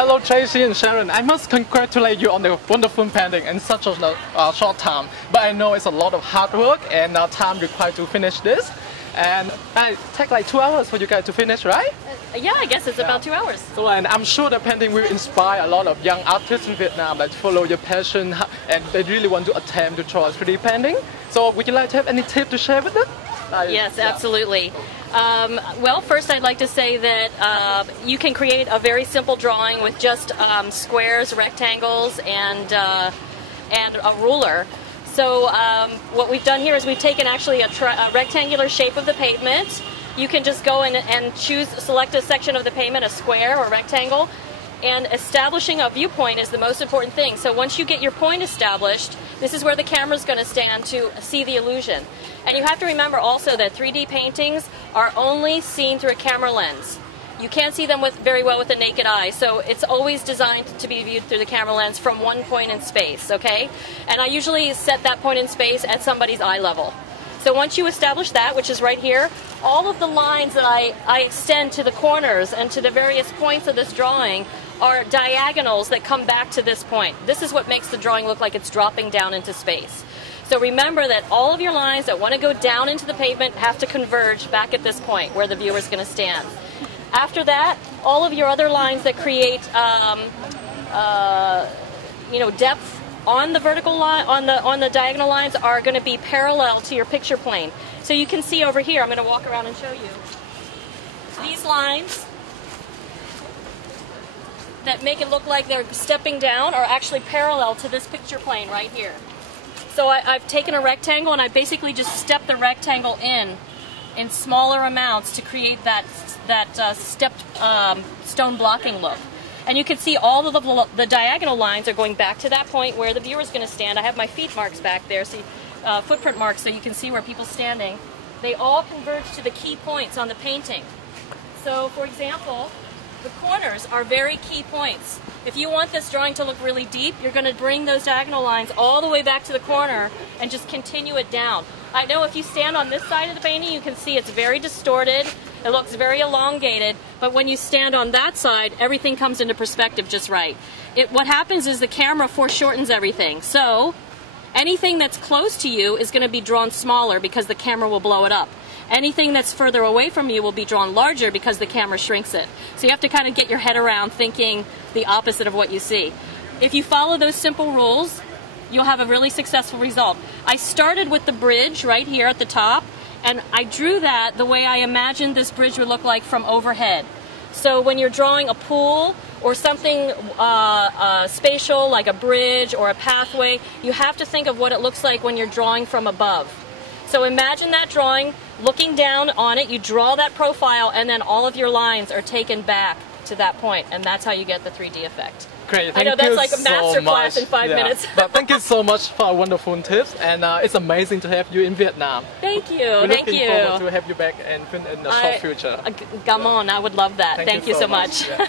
Hello Tracy and Sharon, I must congratulate you on the wonderful painting in such a short time. But I know it's a lot of hard work and time required to finish this. And it takes like 2 hours for you guys to finish, right? Yeah, I guess it's about 2 hours. So, and I'm sure the painting will inspire a lot of young artists in Vietnam that follow your passion and they really want to attempt to draw a 3D painting. So would you like to have any tip to share with them? Yes, absolutely. Well, first I'd like to say that you can create a very simple drawing with just squares, rectangles, and a ruler. So what we've done here is we've taken actually a rectangular shape of the pavement. You can just go in and select a section of the pavement, a square or rectangle, and establishing a viewpoint is the most important thing. So once you get your point established, this is where the camera is going to stand to see the illusion. And you have to remember also that 3D paintings are only seen through a camera lens. You can't see them very well with the naked eye, so it's always designed to be viewed through the camera lens from one point in space, okay? And I usually set that point in space at somebody's eye level. So once you establish that, which is right here, all of the lines that I extend to the corners and to the various points of this drawing are diagonals that come back to this point. This is what makes the drawing look like it's dropping down into space. So remember that all of your lines that want to go down into the pavement have to converge back at this point where the viewer is going to stand. After that, all of your other lines that create depth on the vertical line, on the diagonal lines, are going to be parallel to your picture plane. So you can see over here, I'm going to walk around and show you. These lines that make it look like they're stepping down are actually parallel to this picture plane right here. So I've taken a rectangle and I basically just stepped the rectangle in smaller amounts to create that stepped stone blocking look. And you can see all of the diagonal lines are going back to that point where the viewer is going to stand. I have my feet marks back there, see, footprint marks, so you can see where people's standing. They all converge to the key points on the painting. So, for example, the corners are very key points. If you want this drawing to look really deep, you're going to bring those diagonal lines all the way back to the corner and just continue it down. I know if you stand on this side of the painting, you can see it's very distorted. It looks very elongated, but when you stand on that side, everything comes into perspective just right. What happens is the camera foreshortens everything. So anything that's close to you is going to be drawn smaller because the camera will blow it up. Anything that's further away from you will be drawn larger because the camera shrinks it. So you have to kind of get your head around thinking the opposite of what you see. If you follow those simple rules, you'll have a really successful result. I started with the bridge right here at the top, and I drew that the way I imagined this bridge would look like from overhead. So when you're drawing a pool or something spatial like a bridge or a pathway, you have to think of what it looks like when you're drawing from above. So imagine that drawing, looking down on it, you draw that profile, and then all of your lines are taken back to that point, and that's how you get the 3D effect. Great, I know that's like a master class in 5 minutes. But thank you so much for wonderful tips, and it's amazing to have you in Vietnam. Thank you, We're thank looking you. forward to have you back in the short future. Come on, I would love that. Thank you so much. Yeah.